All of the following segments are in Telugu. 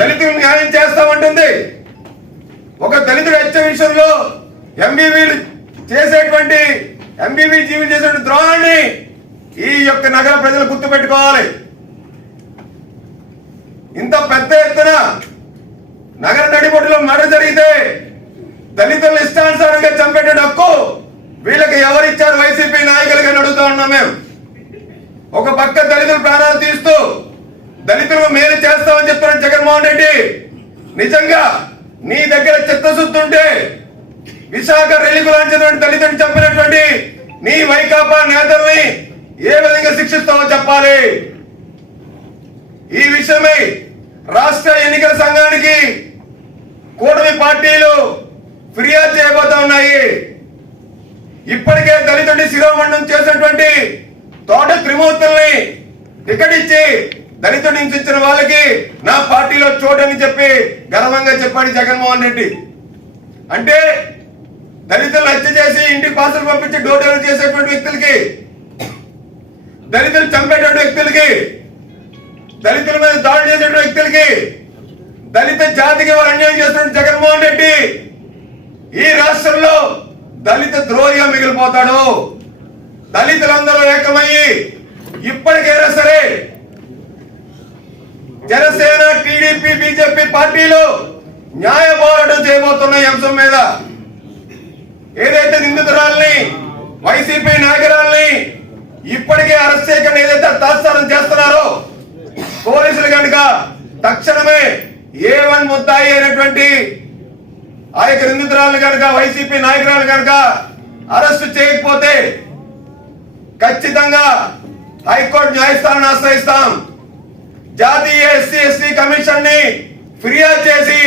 దళితులకు న్యాయం చేస్తామంటుంది. ఒక దళితుడు హత్య విషయంలో ఎంబీవీలు చేసేటువంటి ఎంబీవీ జీవి చేసేటువంటి ద్రోహాన్ని ఈ యొక్క నగర ప్రజలు గుర్తుపెట్టుకోవాలి. ఇంత పెద్ద ఎత్తున నగర నడిబొడ్డులో మర్డర్ జరిగితే దళితులను ఇష్టానుసారంగా చంపేట హక్కు వీళ్ళకి ఎవరిచ్చారు? వైసీపీ నాయకులుగా అడుగుతా ఉన్నాం మేము. ఒక పక్క దళితులు ప్రాణాలు తీస్తూ దళితులకు మేలు చేస్తామని చెప్తున్న జగన్మోహన్ రెడ్డి, నిజంగా నీ దగ్గర చిత్తశుద్ధి ఉంటే విశాఖ రెల్లికు లాంటిటువంటి దళితుడిని చంపినటువంటి నీ వైకాపా నేతల్ని ఏ విధంగా శిక్షిస్తావో చెప్పాలి. ఈ విషయమై రాష్ట్ర ఎన్నికల సంఘానికి కూటమి పార్టీలు ఫిర్యాదు చేయబోతా ఉన్నాయి. ఇప్పటికే దళితుడిని శిరోమండం చేసినటువంటి తోట త్రిమూర్తుల్ని టికెట్ ఇచ్చి దళితుడిని హింసించిన వాళ్ళకి నా పార్టీలో చోటని చెప్పి గర్వంగా చెప్పాడు జగన్మోహన్ రెడ్డి. అంటే దళితులను హత్య చేసి ఇంటికి పాసులు పంపించి డోర్ డెలివరీ చేసేటువంటి వ్యక్తులకి, దళితులు చంపేటువంటి వ్యక్తులకి, దళితుల మీద దాడి చేసేటువంటి వ్యక్తులకి, దళిత జాతికి వారు అన్యాయం చేస్తున్న జగన్మోహన్ రెడ్డి ఈ రాష్ట్రంలో దళిత ద్రోహిగా మిగిలిపోతాడు. దళితులందరూ ఏకమయ్యి ఇప్పటికైనా సరే జనసేన, టీడీపీ, బీజేపీ పార్టీలు న్యాయ పోరాటం చేయబోతున్న ఈ అంశం మీద. ఏదైతే నిందితురాల్ని, వైసీపీ నాయకురాల్ని ఇప్పటికే అరెస్ట్ చేయకుండా ఏదైతే తాత్సారం చేస్తున్నారో పోలీసులు కనుక తక్షణమే A1 ముద్దాయి అయినటువంటి ఆ యొక్క నిందితురాలను కనుక, వైసీపీ నాయకురాలు కనుక అరెస్ట్ చేయకపోతే ఖచ్చితంగా హైకోర్టు న్యాయస్థానాన్ని ఆశ్రయిస్తాం. జాతీయ ఎస్సీ కమిషన్ ని ఫిర్యాదు చేసి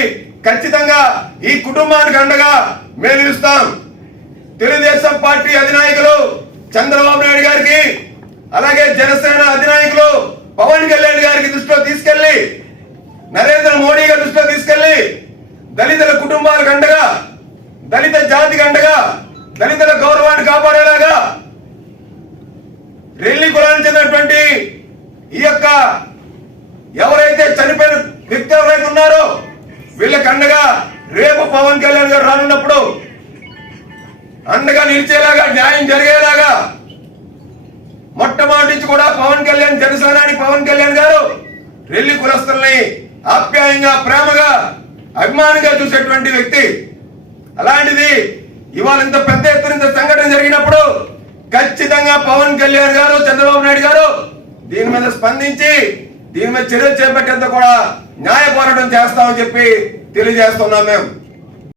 ఖచ్చితంగా ఈ కుటుంబానికి అండగా మేము నిలుస్తాం. తెలుగుదేశం పార్టీ అధినాయకులు చంద్రబాబు నాయుడు గారికి, అలాగే జనసేన అధినాయకులు పవన్ కళ్యాణ్ గారికి దృష్టిలో తీసుకెళ్లి, నరేంద్ర మోడీ గారి దృష్టిలో తీసుకెళ్లి దళితుల కుటుంబాలకు అండగా, దళిత జాతికి అండగా, దళితుల గౌరవాన్ని కాపాడేలాగా రెల్లి కులానికి చెందినటువంటి ఈ యొక్క ఎవరైతే చనిపోయిన వ్యక్తి ఎవరైతే ఉన్నారో వీళ్ళకి అండగా రేపు పవన్ కళ్యాణ్ గారు రానున్నప్పుడు అండగా నిలిచేలాగా, న్యాయం జరిగేలాగా మొట్టమొదటి నుంచి కూడా పవన్ కళ్యాణ్, జనసేనాని పవన్ కళ్యాణ్ గారు రెల్లి కులస్తుల్ని ఆప్యాయంగా, ప్రేమగా, అభిమానంగా చూసేటువంటి వ్యక్తి. అలాంటిది ఇవాళ ఇంత పెద్ద ఎత్తున ఇంత సంఘటన జరిగినప్పుడు ఖచ్చితంగా పవన్ కళ్యాణ్ గారు, చంద్రబాబు నాయుడు గారు దీని మీద స్పందించి దీని మీద చర్యలు చేపట్టేంత కూడా న్యాయ పోరాటం చేస్తామని చెప్పి తెలియజేస్తున్నాం మేము.